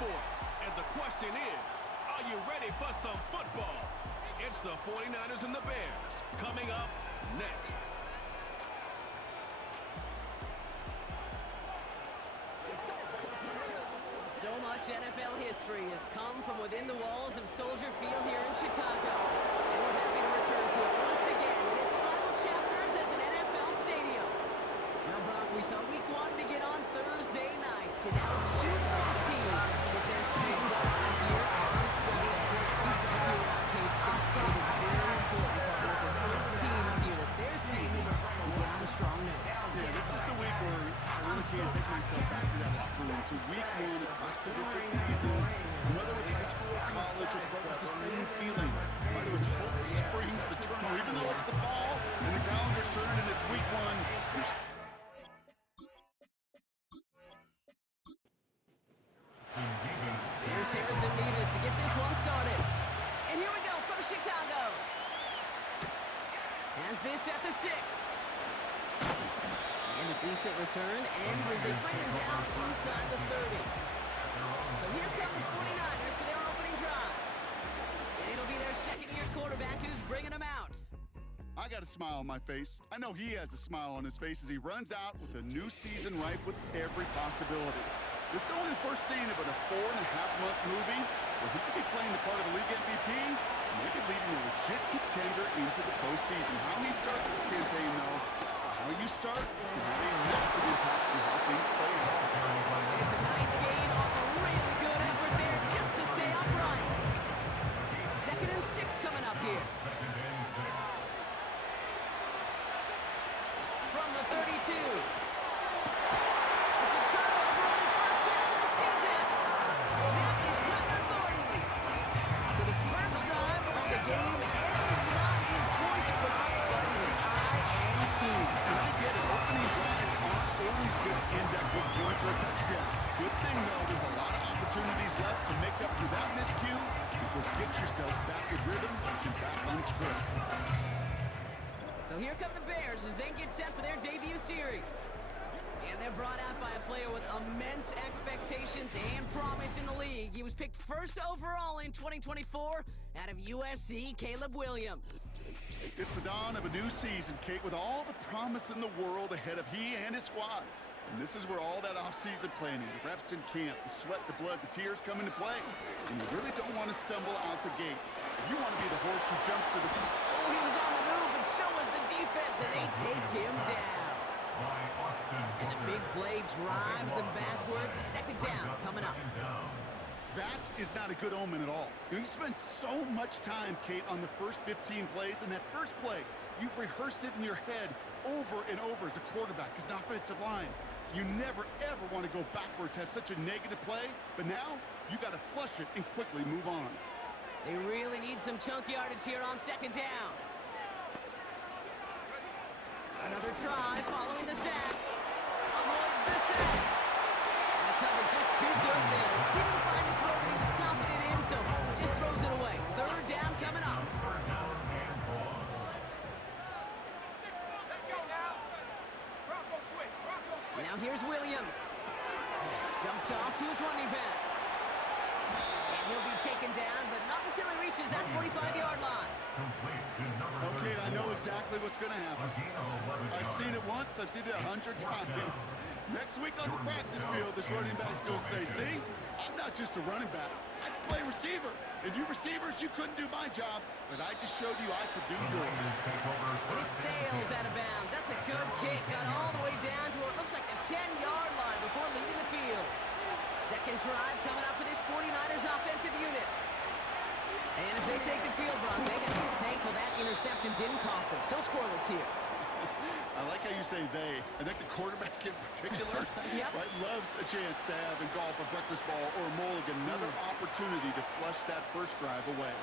sports. And the question is, are you ready for some football? It's the 49ers and the Bears coming up next. So much NFL history has come from within the walls of Soldier Field here in Chicago. And we're happy to return to it once again in its final chapters as an NFL stadium. Now, Brock, we saw Week 1 begin on Thursday night. And now two more teams get their season started here on Sunday. He's back here with Arcade Scott. And it is very important, partner, for both teams here that their seasons begin on a strong note. Yeah, this is the week where I really can't take myself back to that locker room. To week 1 across the different seasons. And whether it was high school or college or pro, it's the same feeling. Whether it was hope springs eternal, even though it's the fall and the calendar's turned and it's week 1. Here's Harrison Nevis to get this one started. And here we go from Chicago. Has this at the 6. And a decent return ends as they bring him down inside the 30. So here come the 49ers for their opening drive. And it'll be their second-year quarterback who's bringing them out. I got a smile on my face. I know he has a smile on his face as he runs out with a new season ripe with every possibility. This is only the first scene of a 4.5-month movie where he could be playing the part of a league MVP, maybe leading a legit contender into the postseason. How he starts this campaign, though, how you start can have a massive impact on how things play out. It's a nice gain off a really good effort there just to stay upright. 2nd and 6 coming up here. From the 32. Points or a touchdown. Good thing, though, there's a lot of opportunities left to make up for that miscue. You go get yourself back in rhythm and back on script. So here come the Bears as they get set for their debut series. And they're brought out by a player with immense expectations and promise in the league. He was picked first overall in 2024 out of USC, Caleb Williams. It's the dawn of a new season, Kate, with all the promise in the world ahead of he and his squad. And this is where all that off-season planning, the reps in camp, the sweat, the blood, the tears come into play. And you really don't want to stumble out the gate. You want to be the horse who jumps to the... Oh, he was on the move, and so was the defense, and they take him down. And the big play drives them backwards. 2nd down coming up. That is not a good omen at all. You spend so much time, Kate, on the first 15 plays, and that first play, you've rehearsed it in your head over and over as a quarterback, as an offensive line. You never, ever want to go backwards, have such a negative play, but now you got to flush it and quickly move on. They really need some chunk yardage here on 2nd down. Another try following the sack. Avoids the sack. And the cover just too good there. Didn't find the throw that he was confident in, so just throws it away. 3rd down coming up. Now here's Williams. Dumped off to his running back. And he'll be taken down, but not until he reaches that 45-yard line. Okay, I know exactly what's going to happen. I've seen it once, I've seen it 100 times. Next week on the practice field, this running back's going to say, see, I'm not just a running back. I can play receiver. And you receivers, you couldn't do my job, but I just showed you I could do yours. And it sails out of bounds. That's a good kick. Got all the way down to what looks like the 10-yard line before leaving the field. 2nd drive coming up for this 49ers offensive unit. And as they take the field, Brock, they got to be thankful that interception didn't cost them. Still scoreless here. I like how you say they. I think the quarterback in particular Yep. right, loves a chance to have in golf a breakfast ball or a mulligan, another opportunity to flush that first drive away.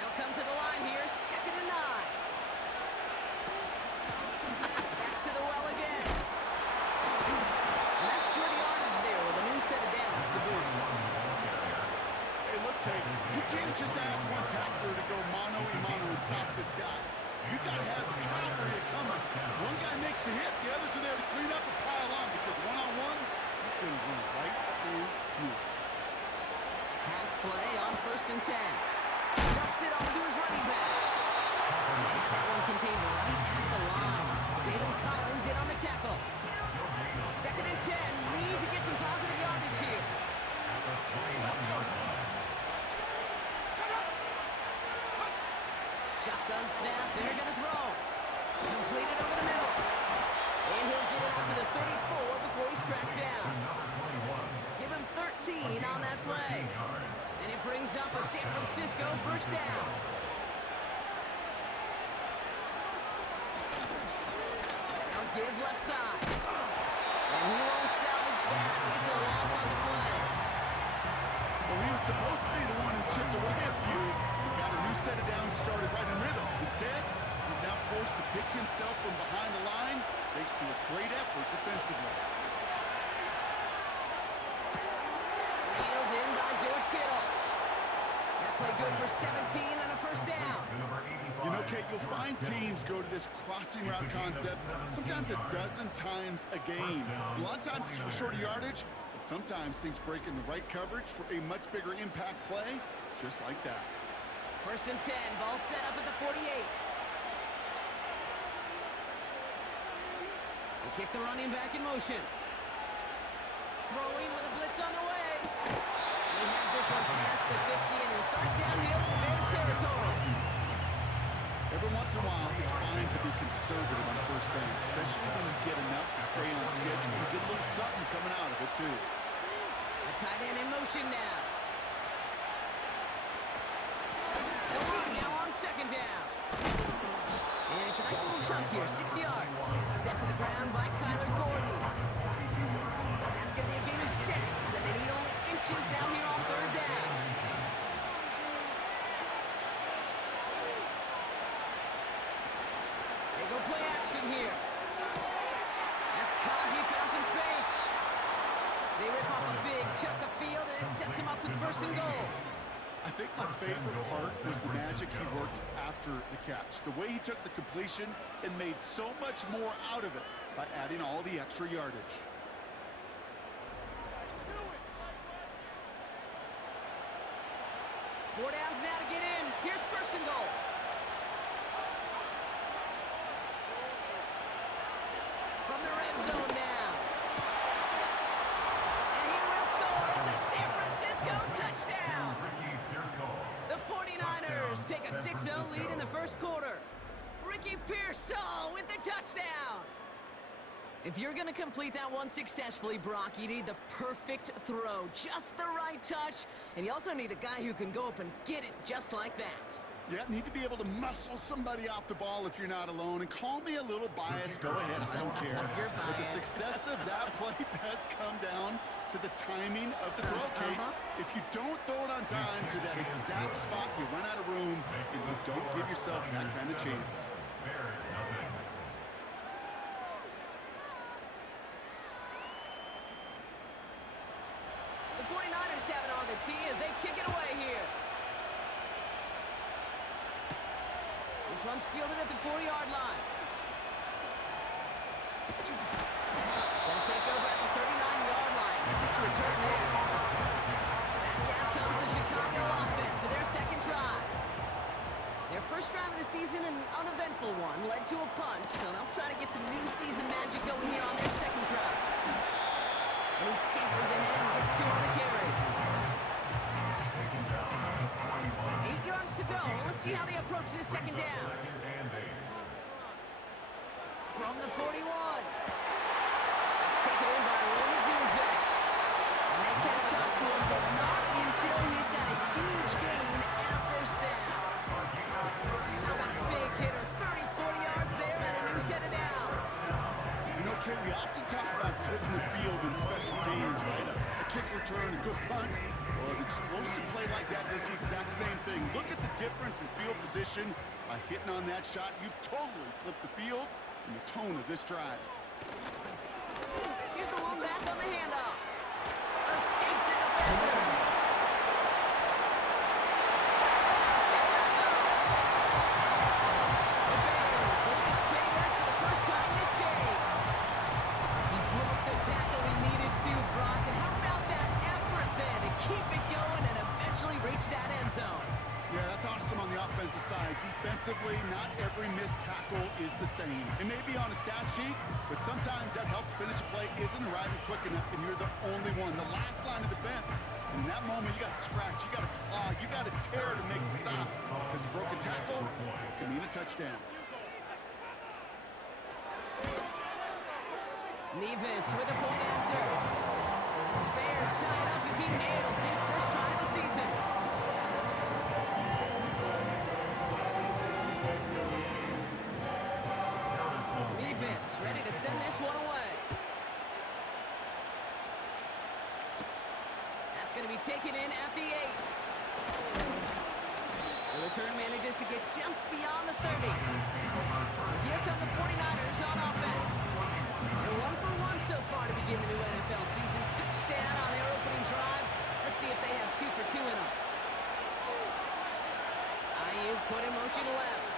They'll come to the line here, 2nd and 9. Back to the well again. And that's good yardage there with a new set of downs to boot. Hey, look, Kate, you can't just ask one tackler to go mano-a-mano and stop this guy. You got to have the cavalry coming. One guy makes a hit, the others are there to clean up and pile on because one-on-one, he's going to run right through you. and 10. Dumps it off to his running back. And they have that one contained right at the line. Zayden Collins in on the tackle. 2nd and 10. Need to get some positive yardage here. Shotgun snap. They're going to throw. Completed over the middle. And he'll get it out to the 34 before he's tracked down. Give him 13 on that play. And it brings up a San Francisco first down. Now give left side. And he won't salvage that. It's a loss on the play. Well, he was supposed to be the one who chipped away a few. He got a new set of downs started right in rhythm. Instead, he's now forced to pick himself from behind the line, thanks to a great effort defensively. Reeled in by George Kittle. That play good for 17 and a first down. You know, Kate, you'll find teams go to this crossing route concept sometimes a dozen times a game. A lot of times it's for shorter yardage, but sometimes things break in the right coverage for a much bigger impact play, just like that. 1st and 10, ball set up at the 48. They kick the running back in motion. Throwing with a blitz on the way. And he has this one past the 50 and will start downhill in the Bears territory. Every once in a while, it's fine to be conservative on first down, especially when you get enough to stay on schedule. You get a little something coming out of it, too. A tight end in motion now. The run now on 2nd down. And it's a nice little chunk here, 6 yards. Sent to the ground by Kyler Gordon. That's going to be a gain of 6, and they need only inches down here on 3rd down. They go play action here. That's caught. He found some space. They rip off a big chunk of field, and it sets him up with 1st and goal. I think my favorite part was the magic he worked after the catch. The way he took the completion and made so much more out of it by adding all the extra yardage. Four downs now to get in. Here's 1st and goal. From the red zone now. And he will score. It's a San Francisco touchdown. The 49ers take a 6-0 lead in the 1st quarter. Ricky Pearsall with the touchdown. If you're going to complete that one successfully, Brock, you need the perfect throw, just the right touch, and you also need a guy who can go up and get it just like that. Yeah, need to be able to muscle somebody off the ball if you're not alone. And call me a little biased. Go ahead. I don't care. You're But the biased. success of that play does come down to the timing of the throw, Kate. If you don't throw it on time to that exact spot, you run out of room, and you don't give yourself that kind of chance. The 49ers have it on the tee as they kick it away here. This one's fielded at the 40-yard line. They'll take over at the 39-yard line. Nice return there. Back out comes the Chicago offense for their 2nd drive. Their 1st drive of the season, an uneventful one, led to a punch, so they'll try to get some new season magic going here on their 2nd drive. And he scampers ahead and gets 2 on the carry. 8 yards to go. Let's see how they approach this 2nd down. From the 41. It's taken in by Roman Dunze. And they catch up to him, but not until he's got a huge gain and a 1st down. How about a big hitter? 30, 40 yards there and a new set of downs. You know, Kate, we often talk about flipping the field in special teams, right? A kick return, a good punt. Well, an explosive play like that does the exact same thing. Look at the difference in field position. By hitting on that shot, you've totally flipped the field and the tone of this drive. Here's the one back on the handoff. Escapes it defender. Chicago. The Bears release pay dirt for the 1st time this game. He broke the tackle he needed to, Brock. And how about that effort then to keep it going and eventually reach that end zone. Yeah, that's awesome on the offensive side. Defensively, not every missed tackle is the same. It may be on a stat sheet, but sometimes that help to finish a play isn't arriving quick enough, and you're the only one. The last line of defense. And in that moment, you got to scratch, you got to claw, you got to tear to make the stop. Because a broken tackle can mean a touchdown. Nevis with a point after. The Bears tie it up as he nails his first try of the season. Nevis ready to send this one away. That's going to be taken in at the 8. The return manages to get just beyond the 30. So here come the 49ers on offense. They're 1 for 1 so far to begin the new NFL season. Touchdown on their opening drive. Let's see if they have 2 for 2 in them. Ayuk put in motion left.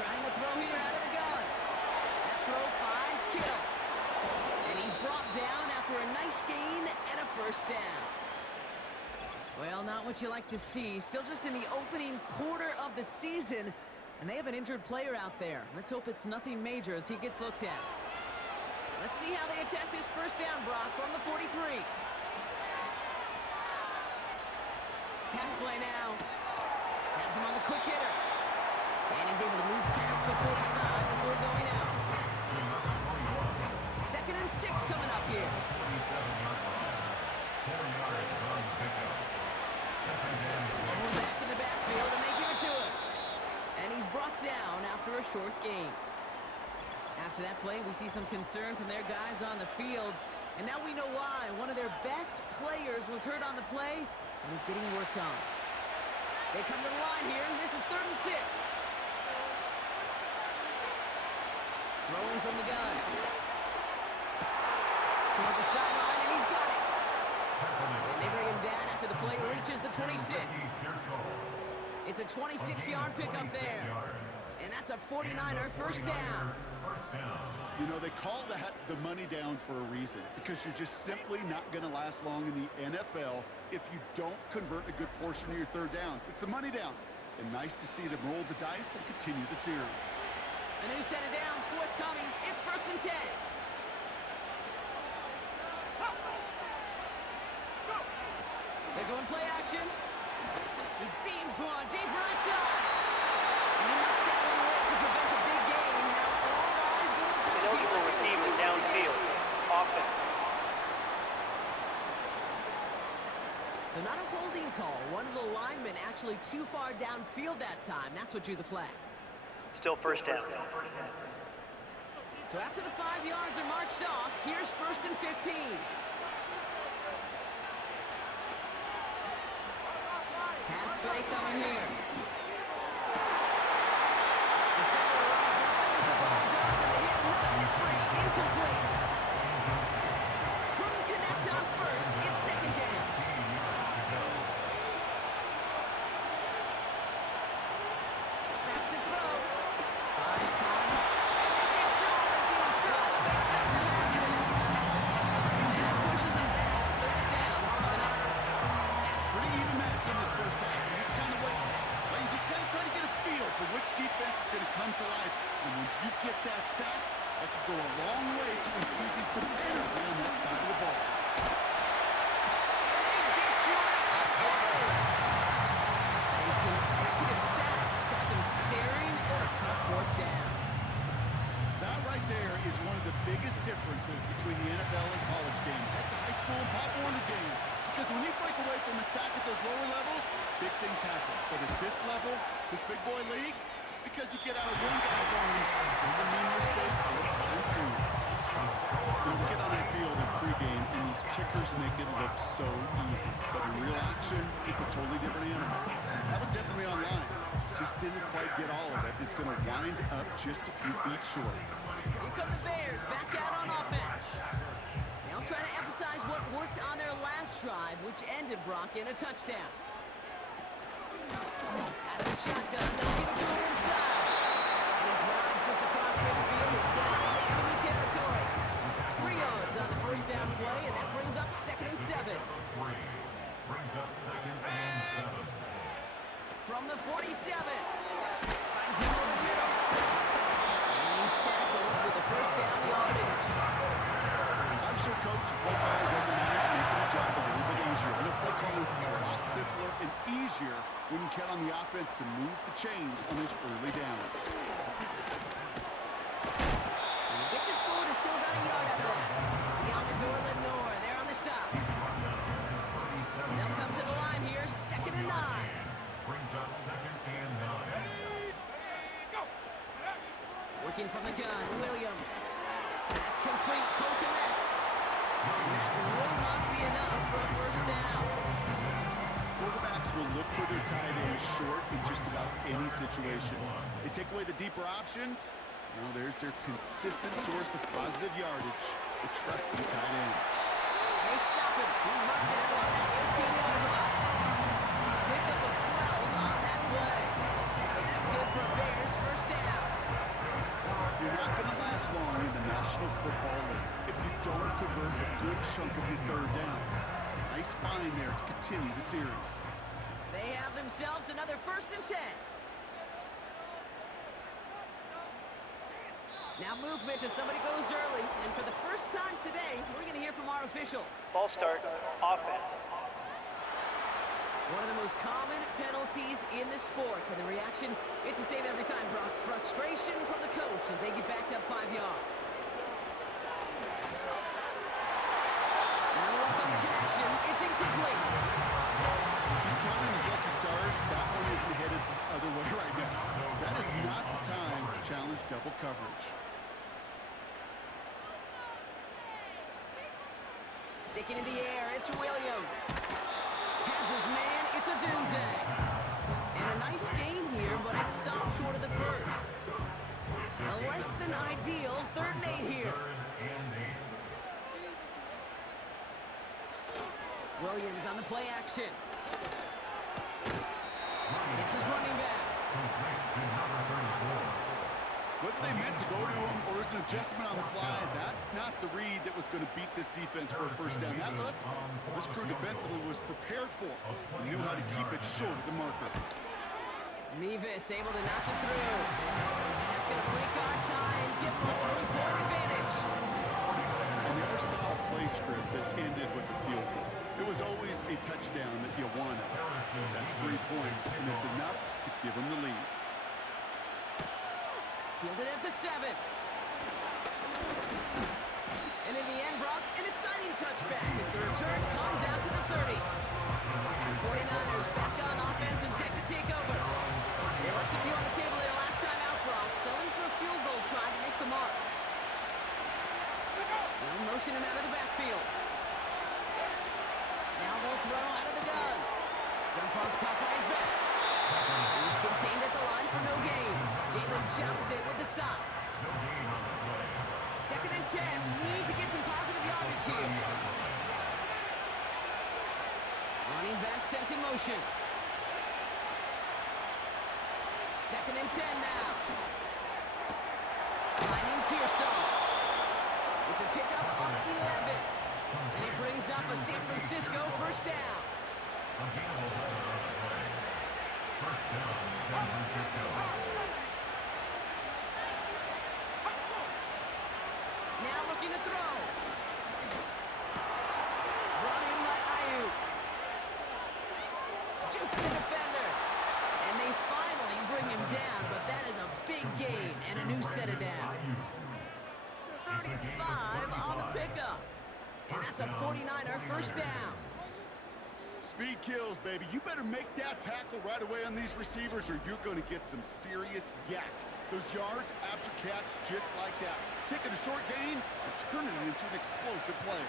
Trying to throw here out of the gun. That throw finds Kill. And he's brought down after a nice gain and a first down. Well, not what you like to see. Still just in the opening quarter of the season. And they have an injured player out there. Let's hope it's nothing major as he gets looked at. Let's see how they attack this first down, Brock, from the 43. Pass play now. Has him on the quick hitter. And he's able to move past the 45 before going out. 2nd and 6 coming up here. Going back in the backfield, and they give it to him. And he's brought down after a short gain. After that play, we see some concern from their guys on the field. And now we know why. One of their best players was hurt on the play and is getting worked on. They come to the line here, and this is 3rd and 6. Throwing from the gun. Toward the sideline, and he's got it. And they bring him down after the play reaches the 26. It's a 26-yard pickup there. And that's a 49er first down. You know, they call that the money down for a reason, because you're just simply not going to last long in the NFL if you don't convert a good portion of your third downs. It's the money down. And nice to see them roll the dice and continue the series. A new set of downs forthcoming. It's 1st and 10. They're going play action. He beams one deep right side. And he knocks that one away to prevent a big gain. Now all eyes go to the Eligible receiver downfield. Offense. So not a holding call. One of the linemen actually too far downfield that time. That's what drew the flag. Still first down. So after the 5 yards are marched off, here's 1st and 15. Pass play coming here. Defender runs right as the ball does, and the hit knocks it free. Incomplete. Couldn't connect on first. It's 2nd down. Back to throw. Buys time. And they get to him as he was trying to make something happen. And that pushes him back. 3rd down coming up. Pretty even match in this first half. You just kind of wait. Well, you just kind of try to get a feel for which defense is going to come to life. And when you get that sack, that could go a long way to infusing some energy on that side of the ball. And they get to it again. And consecutive sacks have them staring at a tough 4th down. That right there is one of the biggest differences between the NFL and college game. At the high school and Pop Warner game. Because when you break away from a sack at those lower levels, big things happen. But at this level, this big boy league, just because you get out of one guy's arms doesn't mean you're safe anytime soon. You know, we get on that field in pregame, and these kickers make it look so easy. But in real action, it's a totally different animal. That was definitely online. Just didn't quite get all of it. It's going to wind up just a few feet short. Here come the Bears back out on offense. They'll try to emphasize what worked on their last drive, which ended, Brock, in a touchdown. Out of the shotgun, they'll give it to him inside. And he drives this across midfield and down into enemy territory. 3 yards on the first down play, and that brings up 2nd and 7. defense to move the chains on those early downs. And he gets it forward to still about a yard out of that. Diamador Lenore there on the stop. They'll come to the line here, 2nd and 9. Brings up 2nd and 9. Working from the gun, Williams. That's complete, Coconet. And that will not be enough for a first down. Quarterbacks will look for their tight end short in just about any situation. They take away the deeper options. Well, there's their consistent source of positive yardage, the trusty tight end. And they stop him. He's marked down on that 18-yard line. Pickup of 12 on that play. And that's good for a Bears first down. You're not going to last long in the National Football League if you don't convert a good chunk of your third downs. Nice find there to continue the series. They have themselves another 1st and 10. Now movement as somebody goes early. And for the first time today, we're going to hear from our officials. Ball start, offense. One of the most common penalties in the sport. And the reaction, it's a save every time, Brock. Frustration from the coach as they get backed up 5 yards. No luck on the connection. It's incomplete. He's counting his lucky stars. That one isn't headed the other way right now. That is not the time to challenge double coverage. Sticking in the air, it's Williams. Has his man, it's Odunze. And a nice game here, but it stopped short of the first. A less than ideal 3rd and 8 here. Williams on the play action. It's his running back. Whether they meant to go to him or is an adjustment on the fly, that's not the read that was going to beat this defense for a first down. That look, this crew defensively was prepared for and knew how to keep it short of the marker. Mevis able to knock it through. And that's going to break our tie and give them a 3-point advantage. I never saw a play script that ended with a field goal. It was always a touchdown that you wanted. That's 3 points, and it's enough to give them the lead. Fielded at the 7. And in the end, Brock, an exciting touchback as the return comes out to the 30. The 49ers back on offense and set to take over. They left a few on the table there last time out, Brock, selling for a field goal try to miss the mark. They'll motion him out of the backfield. Now they'll throw out of the gun. Dump off caught by his back. He's contained at the line for no gain. Jalen Johnson with the stop. 2nd and 10. Need to get some positive yardage here. Running back sent in motion. 2nd and 10 now. Finding Pearson. It's a pickup on 11. And it brings up a San Francisco first down. First down, San Francisco. Now looking to throw. Brought in by Ayuk. Juke the defender. And they finally bring him down, but that is a big gain and a new set of downs. 35 on the pickup. And that's a 49er first down. Speed kills, baby. You better make that tackle right away on these receivers or you're going to get some serious yak. Those yards after catch just like that. Taking a short gain and turning it into an explosive play.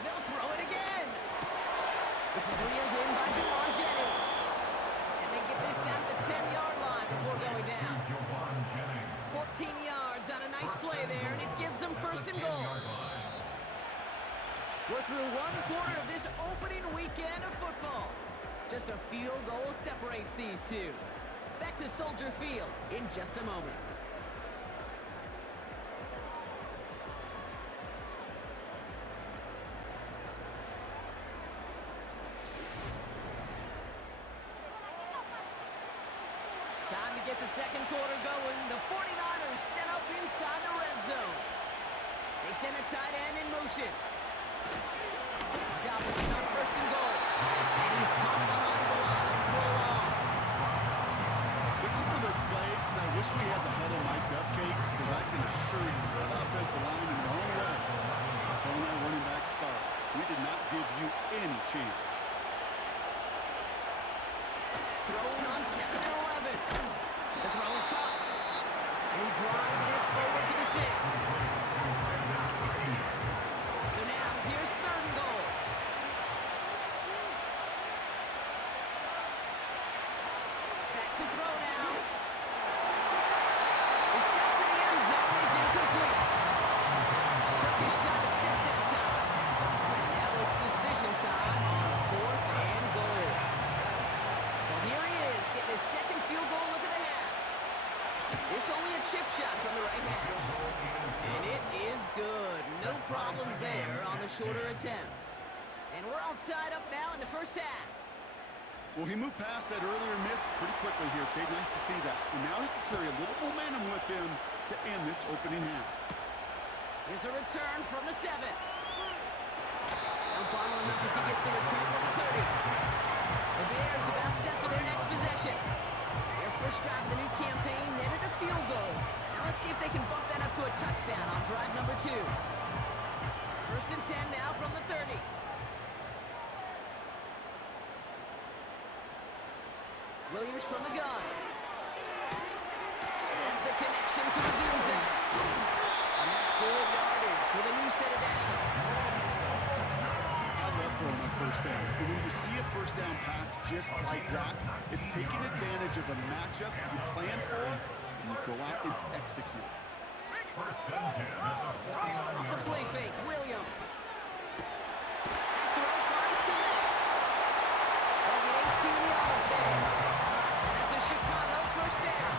They'll throw it again. This is reeled in by Jawan Jennings. And they get this down to the 10-yard line before going down. 14 yards on a nice play there, and it gives them first and goal. We're through 1 quarter of this opening weekend of football. Just a field goal separates these two. Back to Soldier Field in just a moment. Time to get the second quarter going. The 49ers set up inside the red zone. They send a tight end in motion. Dobbins on first and goal. And he's caught behind the line for a loss. This is one of those plays that I wish we had the huddle mic'd up, Kate, because I can assure you that offensive line in their own way is telling our running back, sorry, we did not give you any chance. Throwing on 2nd and 11. The throw is caught. And he drives this forward to the 6. So now, here's 3rd and goal. Back to throw now. The shot to the end zone is incomplete. Took his shot at 6 that time. And now it's decision time on 4th and goal. So here he is, getting his 2nd field goal look at the half. This only a chip shot from the right half. And it is good. No problems there on the shorter attempt. And we're all tied up now in the first half. Well, he moved past that earlier miss pretty quickly here, Kate. Nice to see that. And now he can carry a little momentum with him to end this opening half. Here's a return from the 7. Now bottling up as he gets the return to the 30. The Bears about set for their next possession. Their first drive of the new campaign netted a field goal. Now let's see if they can bump that up to a touchdown on drive number 2. 1st and 10 now from the 30. Williams from the gun. Has the connection to the Dunes end. And that's good yardage with a new set of downs. I love throwing on 1st down. But when you see a 1st down pass just like that, it's taking advantage of a matchup you plan for, and you go out and execute. First and 10 at the 49 The play fake, Williams. That throw finds Connect. They'll get 18 yards there. And that's a Chicago 1st down.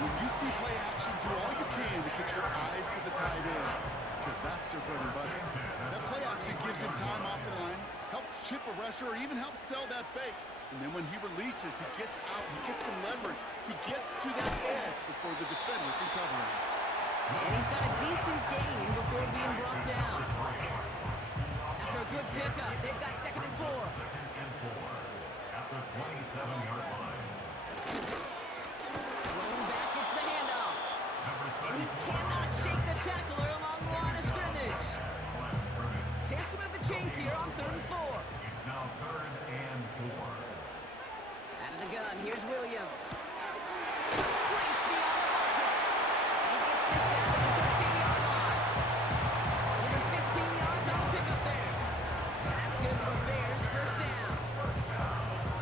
When you see play action, do all you can to get your eyes to the tight end, because that's their bread and butter. That play action gives him time off the line, helps chip a rusher, or even helps sell that fake. And then when he releases, he gets out, he gets some leverage. He gets to that edge before the defender can cover him. And he's got a decent gain before being brought down. After a good pickup, they've got 2nd and 4. at the 27-yard line. Rolling back, gets the handoff. And he cannot shake the tackler along the line of scrimmage. Chance to move the chains here on 3rd and 4. It's now 3rd and 4. Out of the gun, here's Williams. Plates beyond the marker. And he gets this down to the 13-yard line. Even 15 yards on the pickup there. And that's good for Bears, 1st down.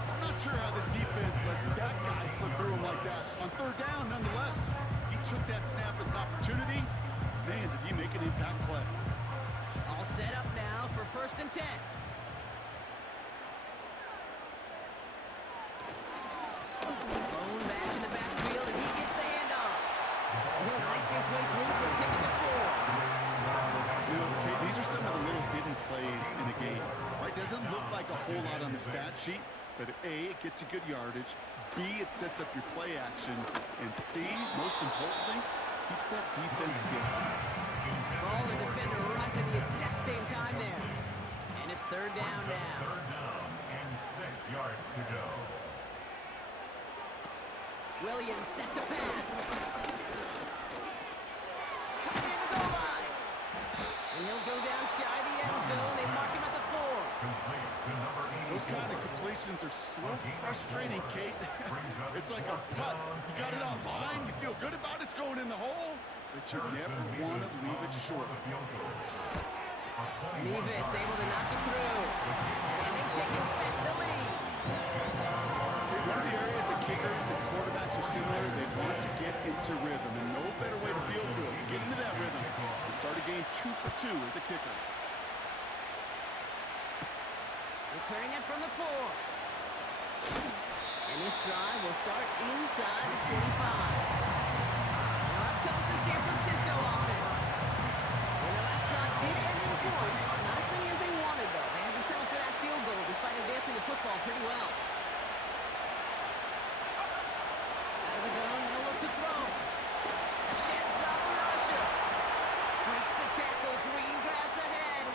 I'm not sure how this defense let that guy slip through him like that. On 3rd down, nonetheless, he took that snap as an opportunity. Man, did he make an impact play. All set up now for 1st and 10. Bone back in the backfield, and he gets the handoff. He'll knife his way through for a pick of the 4. You know, okay, these are some of the little hidden plays in a game. Right? Doesn't look like a whole lot on the stat sheet, but A, it gets you good yardage. B, it sets up your play action. And C, most importantly, keeps that defense guessing. Ball and defender arrived at the exact same time there. And it's 3rd down now. 3rd down and 6 yards to go. Williams set to pass. Cut near the goal line. And he'll go down shy of the end zone. They mark him at the 4. Complete to number 84. Those kind of completions are so frustrating, Kate. It's like a putt. You got it on line, you feel good about it's going in the hole, but you never want to leave it short. Nevis able to knock it through. And they've taken back the lead. Okay, one of the areas that kickers and quarterbacks are similar, they want to get into rhythm, and no better way to feel good. Get into that rhythm and start a game 2 for 2 as a kicker. Returning it from the 4. And this drive will start inside the 25. Now up comes the San Francisco offense. And the last drive did end in points. Not as many as they wanted, though. They had to settle for that field goal despite advancing the football pretty well. Out of the gun, they'll look to throw. Sheds off the rusher. Breaks the tackle. Green grass ahead.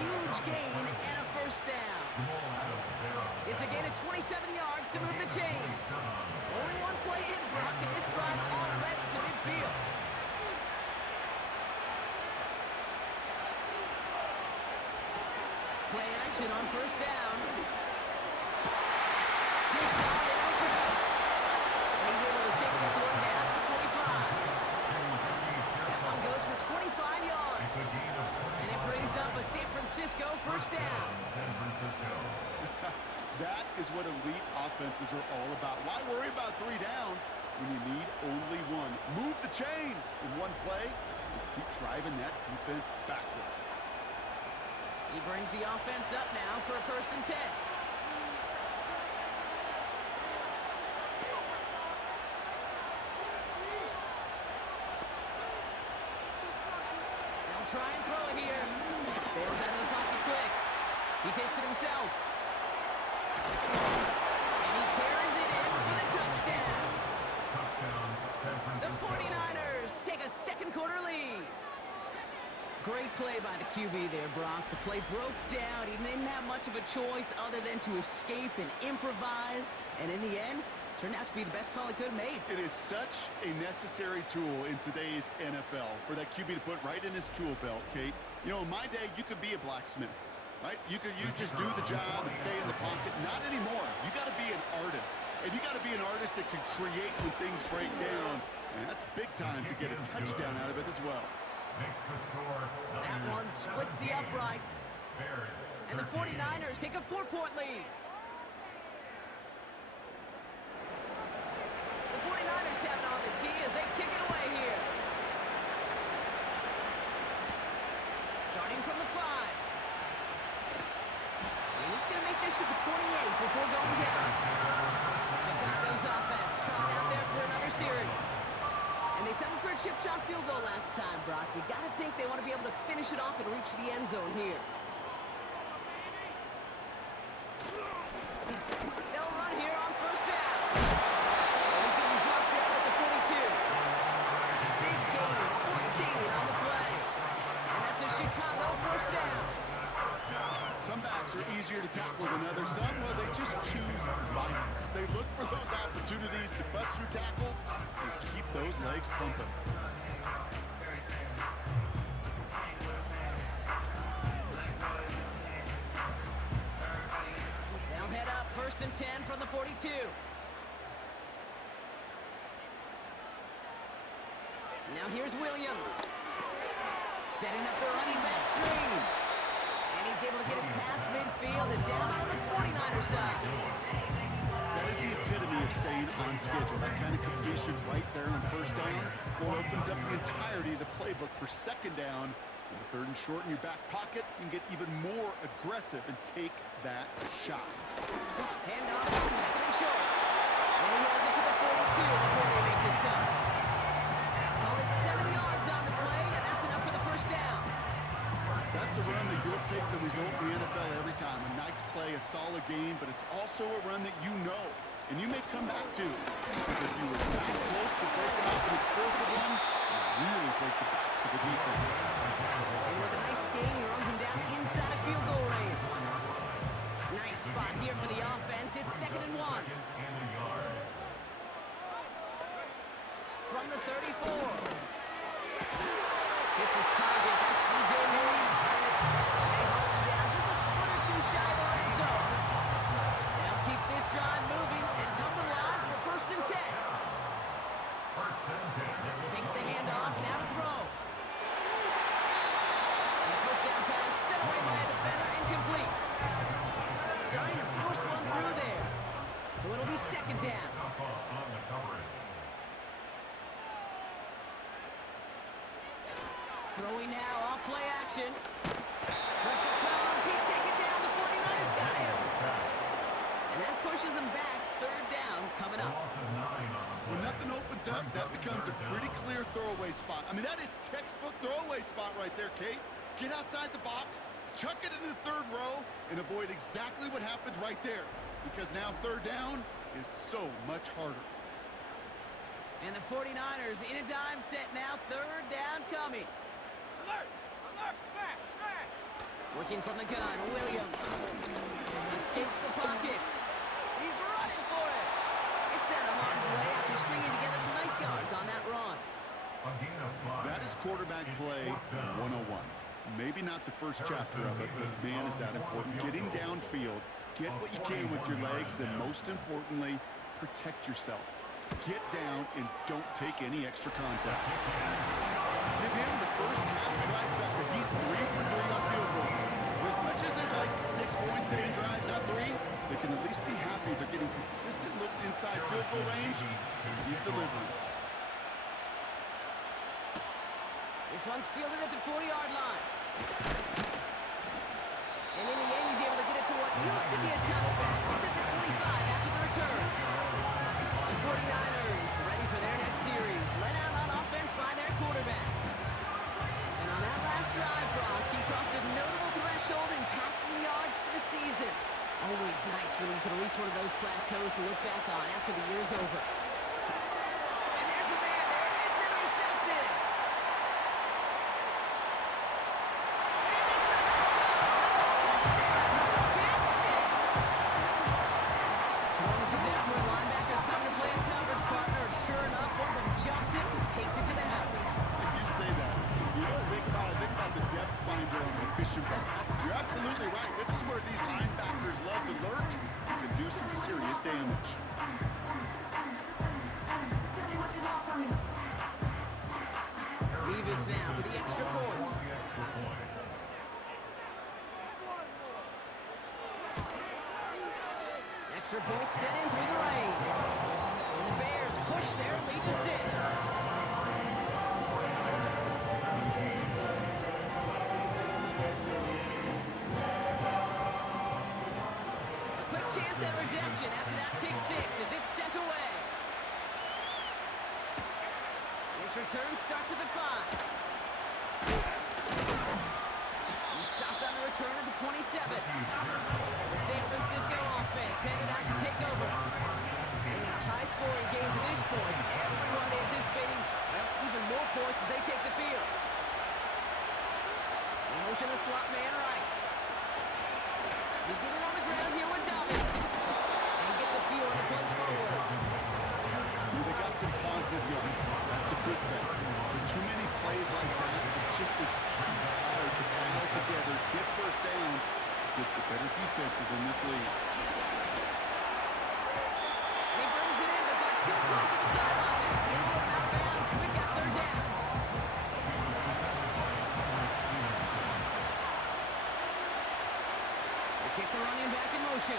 huge gain and a first down. It's a gain of 27 yards to move the chains. Only one play in, Brock, and this drive already to midfield. Play action on first down. Here's Saul down the ground. And he's able to take this one down to 25. That one goes for 25 yards. And it brings up a San Francisco first down. That is what elite offenses are all about. Why worry about 3 downs when you need only one? Move the chains in one play and keep driving that defense backwards. He brings the offense up now for a 1st and 10. They'll try and throw it here. Fails out of the pocket quick. He takes it himself. And he carries it in for the touchdown. The 49ers take a second quarter lead. Great play by the QB there, Brock. The play broke down. He didn't have much of a choice other than to escape and improvise. And in the end, turned out to be the best call he could have made. It is such a necessary tool in today's NFL for that QB to put right in his tool belt, Kate. You know, in my day, you could be a blacksmith, right? You just do the job and stay in the pocket. Not anymore. You got to be an artist. And you got to be an artist that can create when things break down. And that's big time to get a touchdown out of it as well. That one splits the uprights. And the 49ers take a 4-point lead. The 49ers have it on the tee as they kick it away here. Starting from the 5. And he's going to make this to the 28 before going down. Chicago's offense trying out there for another series. And they settled for a chip shot field goal last time, Brock. You got to think they want to be able to finish it off and reach the end zone here. They'll run here on first down. And he's going to be brought down at the 42. Big gain, 14 on the play. And that's a Chicago first down. Some backs are easier to tackle than others. Some, well, they just choose violence. They look for those opportunities to bust through tackles and keep those legs pumping. They'll head up 1st and 10 from the 42. Now here's Williams. Setting up the running back screen. And he's able to get it past midfield and down on the 49er side. That is the epitome of staying on schedule. That kind of completion right there on first down, well, opens up the entirety of the playbook for 2nd down. In the 3rd and short in your back pocket, you can get even more aggressive and take that shot. Hand off on 2nd and short. And he has it to the 42 before they make the stop. Well, it's 7 yards on the play, and that's enough for the first down. That's a run that you'll take the result in the NFL every time. A nice play, a solid game, but it's also a run that you know, and you may come back to. Because if you were that close to breaking off an explosive one, you really break the backs of the defense. And with a nice gain, he runs him down inside of field goal range. Nice spot here for the offense. It's 2nd and 1. From the 34. Hits his target. That's DJ Moore. They hold him down just a foot or 2 shy of the red zone. They'll keep this drive moving and come to line for 1st and 10. Takes the handoff, now to throw. And the first down pass set away by a defender, incomplete. Trying to force one through there. So it'll be 2nd down. Throwing now, off play action. Pressure comes, he's taken down, the 49ers got him. And that pushes him back, 3rd down coming up. When nothing opens up, that becomes a pretty clear throwaway spot. I mean, that is textbook throwaway spot right there, Kate. Get outside the box, chuck it into the 3rd row, and avoid exactly what happened right there. Because now 3rd down is so much harder. And the 49ers in a dime set now, 3rd down coming. Working from the gun, Williams. Escapes the pocket. He's running for it. It's out of harm's way after stringing together some nice yards on that run. A gain of 5. That is quarterback play 101. Maybe not the first chapter of it, but man, is that important. Getting downfield, get what you can with your legs, then most importantly, protect yourself. Get down and don't take any extra contact. Give him the first half trifecta. He's 3 for 3 on field goals. As much as they'd like 6 points to end drives, not 3, they can at least be happy they're getting consistent looks inside field goal range. He's delivering. This one's fielded at the 40-yard line. And in the end, he's able to get it to what used to be a touchback. It's at the 25 after the return. The 49ers ready for their next series. Let out on offense by their quarterback. And on that last drive, Brock, he crossed a notable threshold in passing yards for the season. Always nice when you can reach one of those plateaus to look back on after the year's over. And there's a man there. It's intercepted. Takes it to the house. If you say that, you don't think about the depth finder on the fishing boat. You're absolutely right. This is where these linebackers love to lurk. You can do some serious damage. Revis now for the extra point. Extra point set in through the lane. And the Bears push their lead to 6. Chance at redemption after that pick 6 as it's sent away. His return starts at the 5. He stopped on the return at the 27. The San Francisco offense headed out to take over. And in a high-scoring game to this point, everyone anticipating, well, even more points as they take the field. In motion the slot man right. We get it on the ground here with Dobbins. And he gets a feel on the plunge forward. They got some positive yards. That's a good thing. But too many plays like that, it just is too hard to pile together, get first downs against the better defenses in this league. And he brings it in, but got too close to the sideline there. He rolled him out of bounds. We've got 3rd down. Kick the running back in motion.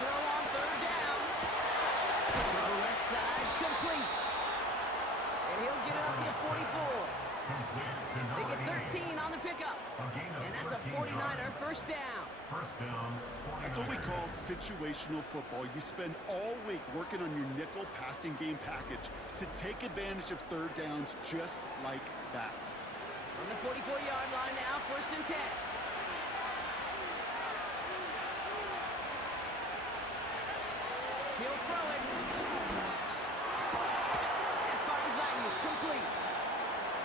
Throw on 3rd down. Throw left side, complete. And he'll get it up to the 44. They get 13 on the pickup. And that's a 49er first down. That's what we call situational football. You spend all week working on your nickel passing game package to take advantage of 3rd downs just like that. On the 44-yard line now, 1st and 10. He'll throw it. That finds Ayuk, complete.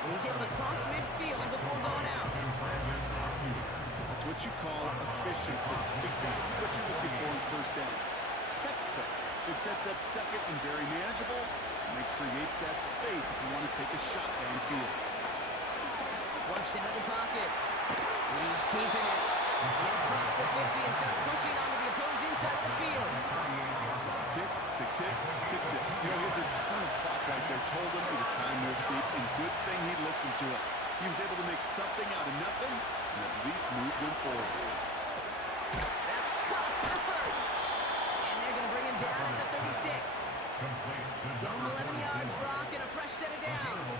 And he's able to cross midfield before going out. That's what you call efficiency. Exactly what you're looking for in 1st down. Textbook. It sets up 2nd and very manageable, and it creates that space if you want to take a shot downfield. Flushed out of the pocket. He's keeping it. And across the 50 and start pushing onto the opposing side of the field. Tick, tick, tick, tick, tick. You know, his internal clock right there told him it was time to escape, and good thing he listened to it. He was able to make something out of nothing and at least move them forward. That's caught for the 1st. And they're going to bring him down at the 36. Give him 11 yards, Brock, and a fresh set of downs.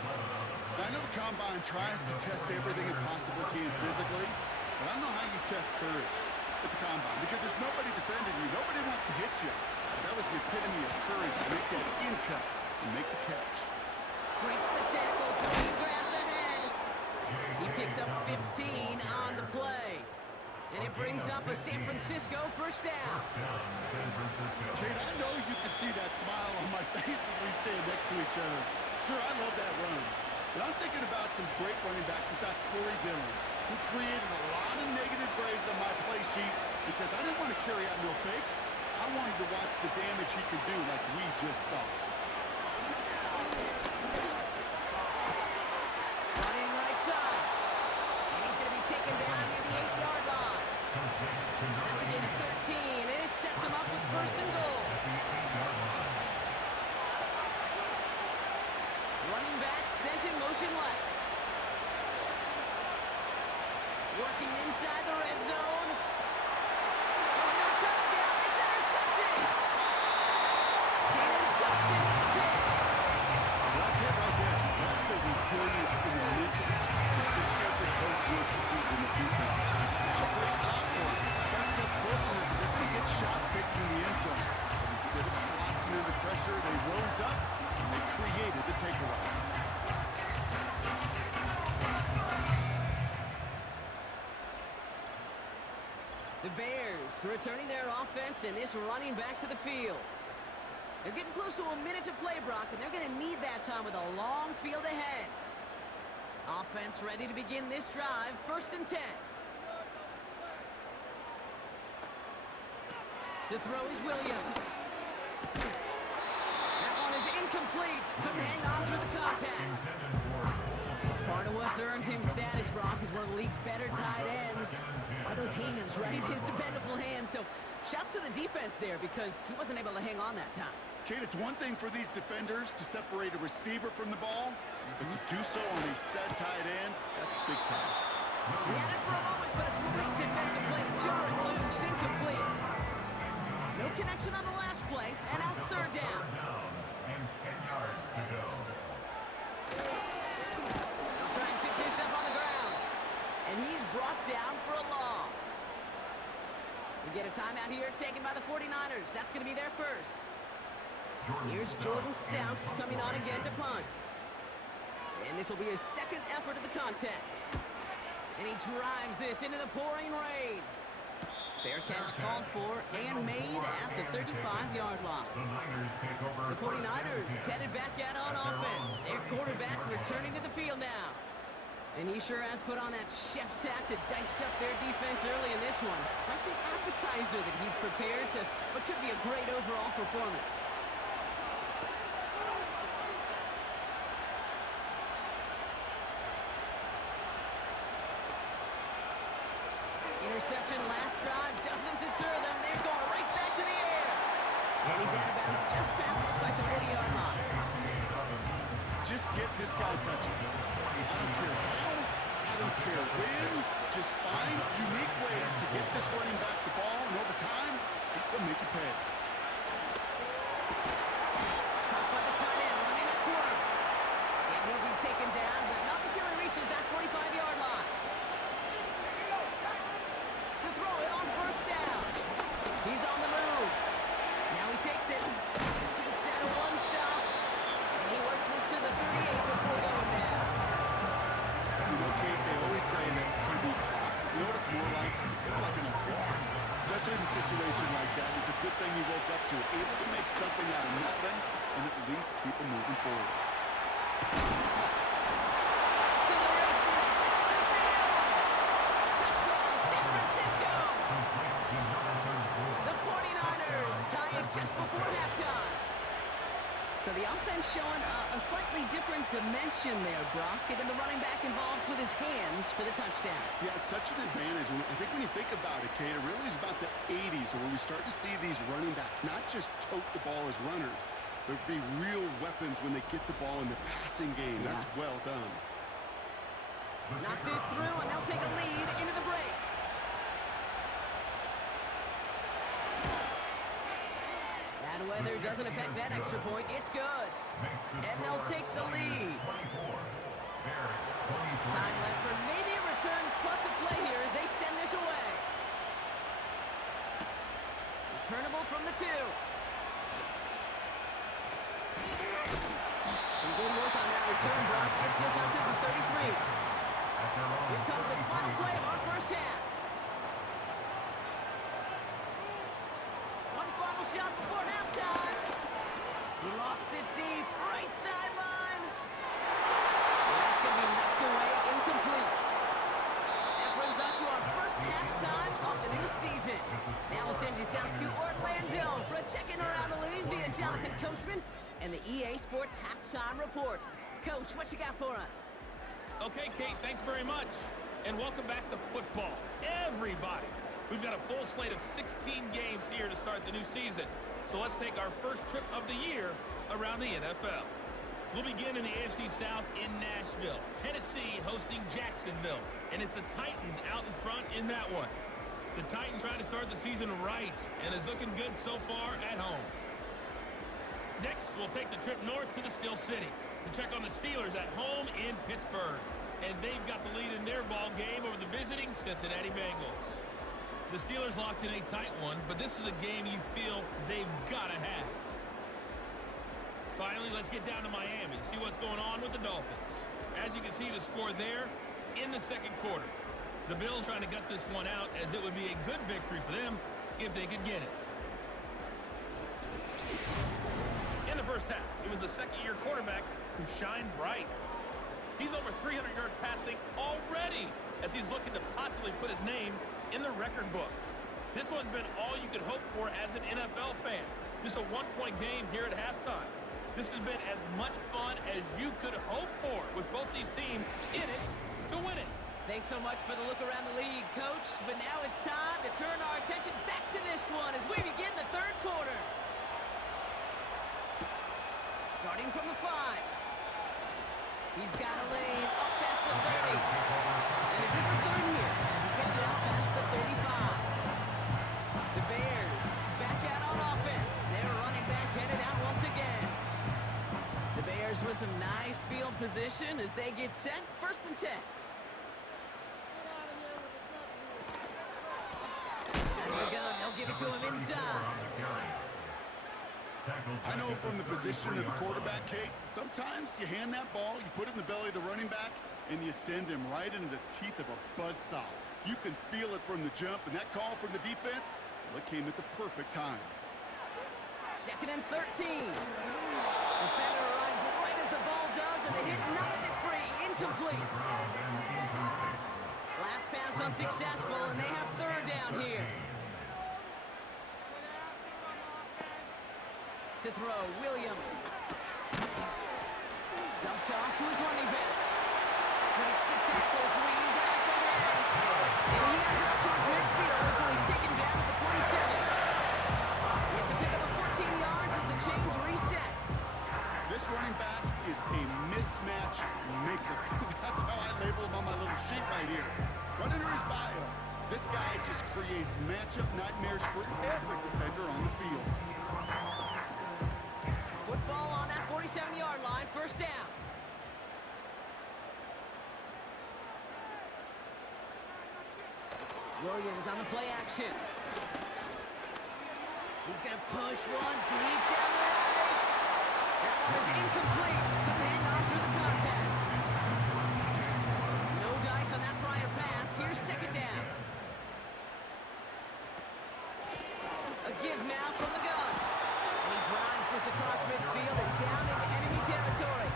I know the Combine tries to test everything it possibly can physically, but I don't know how you test courage at the Combine because there's nobody defending you. Nobody wants to hit you. That was the epitome of courage to make that in cut and make the catch. Breaks the tackle, clean grass ahead. He picks up 15 on the play. And it brings up a San Francisco first down. Kate, I know you can see that smile on my face as we stand next to each other. Sure, I love that run. But I'm thinking about some great running backs. We've got Corey Dillon, who created a lot of negative grades on my play sheet because I didn't want to carry out no fake. I wanted to watch the damage he could do like we just saw. Running right side. And he's going to be taken down near the 8-yard line. That's a gain of 13, and it sets him up with first and goal. Running back sent in motion left. Working inside the red zone. Oh, no touchdown. It's intercepted. Taylor Johnson with the pick. That's it right there. That's the resilience in the mental toughness that every coach wants to see in this defense. Not a great stop for him. Backed up close enough to definitely get shots taken in the end zone. But instead of collapsing under pressure, they rose up and they created the takeaway. The Bears returning their offense and this running back to the field. They're getting close to a minute to play, Brock, and they're going to need that time with a long field ahead. Offense ready to begin this drive, 1st and 10. To throw is Williams. That one is incomplete. Couldn't hang on through the contact. Part of what's earned him status, Brock, is one of the league's better tight ends. Are those hands, right? His dependable hands. So shouts to the defense there because he wasn't able to hang on that time. Kate, it's one thing for these defenders to separate a receiver from the ball, but to do so on a stud tight end, that's big time. He had it for a moment, but a great defensive play to jar it loose, incomplete. No connection on the last play, and out 3rd down. And 10 yards to go. They'll try and pick this up on the ground. And he's brought down for a loss. We get a timeout here taken by the 49ers. That's going to be their first. Here's Jordan Stouts coming on again to punt. And this will be his 2nd effort of the contest. And he drives this into the pouring rain. Fair catch called for and made at the 35-yard line. The 49ers headed back out on offense. Their quarterback returning to the field now. And he sure has put on that chef's hat to dice up their defense early in this one. Like the appetizer that he's prepared to what could be a great overall performance. Interception last drive doesn't deter them. They're going right back to the air. And he's out of bounds just past, looks like the 40-yard line. Just get this guy touches. I don't care how, I don't care when. Just find unique ways to get this running back the ball, and over time, he's going to make you pay. Caught by the tight end, running that corner. And he'll be taken down, but not until he reaches that 45-yard line. To throw it on 1st down. He's on the move. Now he takes it. Takes out a one-stop. And he works this to the 38 before going down. You know, Kate, they always say that QB clock. You know what it's more like? It's more like an alarm. Especially in a situation like that. It's a good thing you woke up to. Able to make something out of nothing and at least keep them moving forward. To the races, middle of the field. Touchdown, San Francisco. The 49ers tie it just before halftime. So the offense showing a slightly different dimension there, Brock. Getting the running back involved with his hands for the touchdown. Yeah, it's such an advantage. And I think when you think about it, Kate, it really is about the 80s where we start to see these running backs not just tote the ball as runners, but be real weapons when they get the ball in the passing game. Yeah. That's well done. Knock this through, and they'll take a lead into the break. Bad weather doesn't affect that extra point. It's good. And they'll take the lead. Time left for maybe a return plus a play here as they send this away. Returnable from the 2. Some good work on that return, Brock. Gets this up to the 33. Here comes the final play of our first half. One final shot before halftime. He lofts it deep, right sideline. And season. Now we'll send you south to Orlando for a check-in around the league via Jonathan Coachman and the EA Sports Halftime Report. Coach, what you got for us? Okay, Kate, thanks very much. And welcome back to football. Everybody. We've got a full slate of 16 games here to start the new season. So let's take our first trip of the year around the NFL. We'll begin in the AFC South in Nashville. Tennessee hosting Jacksonville. And it's the Titans out in front in that one. The Titans trying to start the season right and is looking good so far at home. Next, we'll take the trip north to the Steel City to check on the Steelers at home in Pittsburgh. And they've got the lead in their ball game over the visiting Cincinnati Bengals. The Steelers locked in a tight one, but this is a game you feel they've got to have. Finally, let's get down to Miami and see what's going on with the Dolphins. As you can see, the score there in the second quarter. The Bills trying to gut this one out, as it would be a good victory for them if they could get it. In the first half, it was the second-year quarterback who shined bright. He's over 300 yards passing already as he's looking to possibly put his name in the record book. This one's been all you could hope for as an NFL fan. Just a one-point game here at halftime. This has been as much fun as you could hope for with both these teams in it to win it. Thanks so much for the look around the league, Coach. But now it's time to turn our attention back to this one as we begin the third quarter. Starting from the 5. He's got a lane up past the 30. And a good return here as he gets it out past the 35. The Bears back out on offense. They're running back headed out once again. The Bears with some nice field position as they get set. 1st and 10. Out of the gun, they'll give it to him inside. I know from the position of the quarterback, Kate, sometimes you hand that ball, you put it in the belly of the running back, and you send him right into the teeth of a buzzsaw. You can feel it from the jump, and that call from the defense, well, it came at the perfect time. 2nd and 13. Defender arrives right as the ball does, and the hit knocks it free. Incomplete. Last pass unsuccessful, and they have 3rd down here. To throw, Williams. Dumped off to his running back. Breaks the tackle, green grass ahead. And he has it up towards midfield before he's taken down at the 47. It's a pick up of 14 yards as the chains reset. This running back is a mismatch maker. That's how I label him on my little sheet right here. Right under his bio. This guy just creates matchup nightmares for every defender on the field. Football on that 47-yard line, 1st down. Williams on the play action. He's going to push one deep down the right. That one is incomplete. Couldn't hang on through the contact. No dice on that prior pass. Here's 2nd down. A give now from the gun. And he drives this across midfield and down into enemy territory.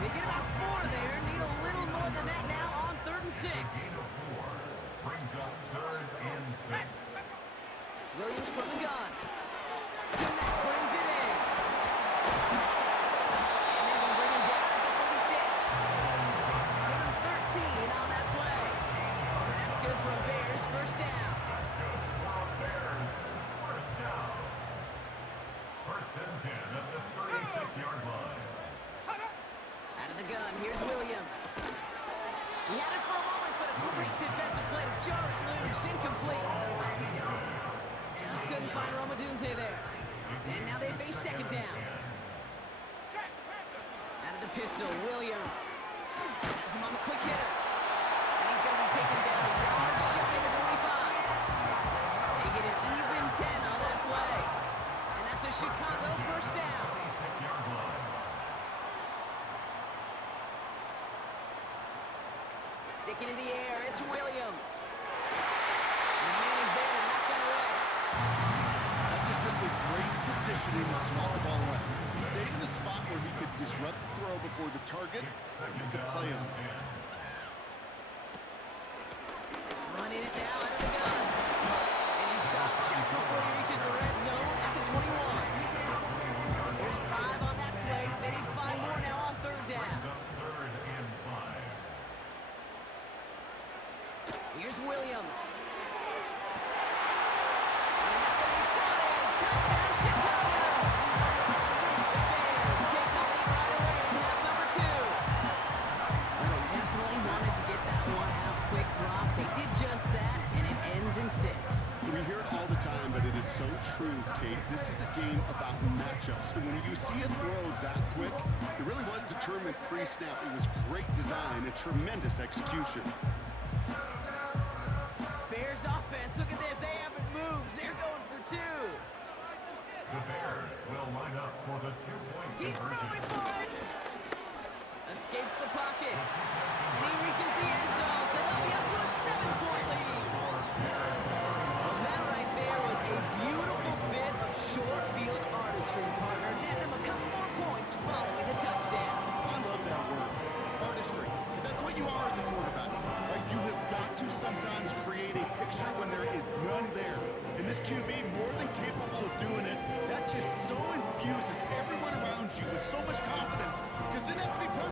They get about 4 there. Need a little more than that now on 3rd and 6. Brings up 3rd and 6. Williams from the gun. And that brings it in. And they're going to bring him down at the 36. Give him 13 on that play. And that's good for a Bears 1st down. Bears, 1st down. 1st and 10 at the 36-yard line. Out of the gun, here's Williams. He had it for a moment, but a great defensive play to jar it loose. Incomplete. Just couldn't find Romadunze there. And now they face 2nd down. Out of the pistol, Williams. Has him on the quick hitter. And he's going to be taken down a yard shy of the 25. They get an even 10 on that play. And that's a Chicago 1st down. Sticking in the air, it's Williams. And the man is there to knock that away. That's just simply great positioning to swat the ball away. He stayed in a spot where he could disrupt the throw before the target and make a play on it. Running it now out of the gun. And he's just before he reaches the red zone at the 21. There's 5 on that play. They need 5 more now on third down. Third and 5. Here's Williams. And that's going to be brought in. Touchdown, Chicago. The Bears take the lead right away in half number 2. Well, they definitely wanted to get that one out quick, Brock. They did just that, and it ends in 6. We hear it all the time, but it is so true, Kate. This is a game about matchups. And when you see a throw that quick, it really was determined pre-snap. It was great design and tremendous execution. Bears offense, look at this. They haven't moved. They're going for 2. The Bears will line up for the 2-point He's conversion. throwing for it. Escapes the pocket. And he reaches the end zone. They'll be up to a 7-point lead. Well, that right there was a beautiful bit of short field artistry, partner. Netting him a couple more points following the touchdown. I love that word, artistry, because that's what you are as a quarterback. Right? You have got to sometimes create a picture when there is none there. And this QB, more than capable of doing it, that just so infuses everyone around you with so much confidence.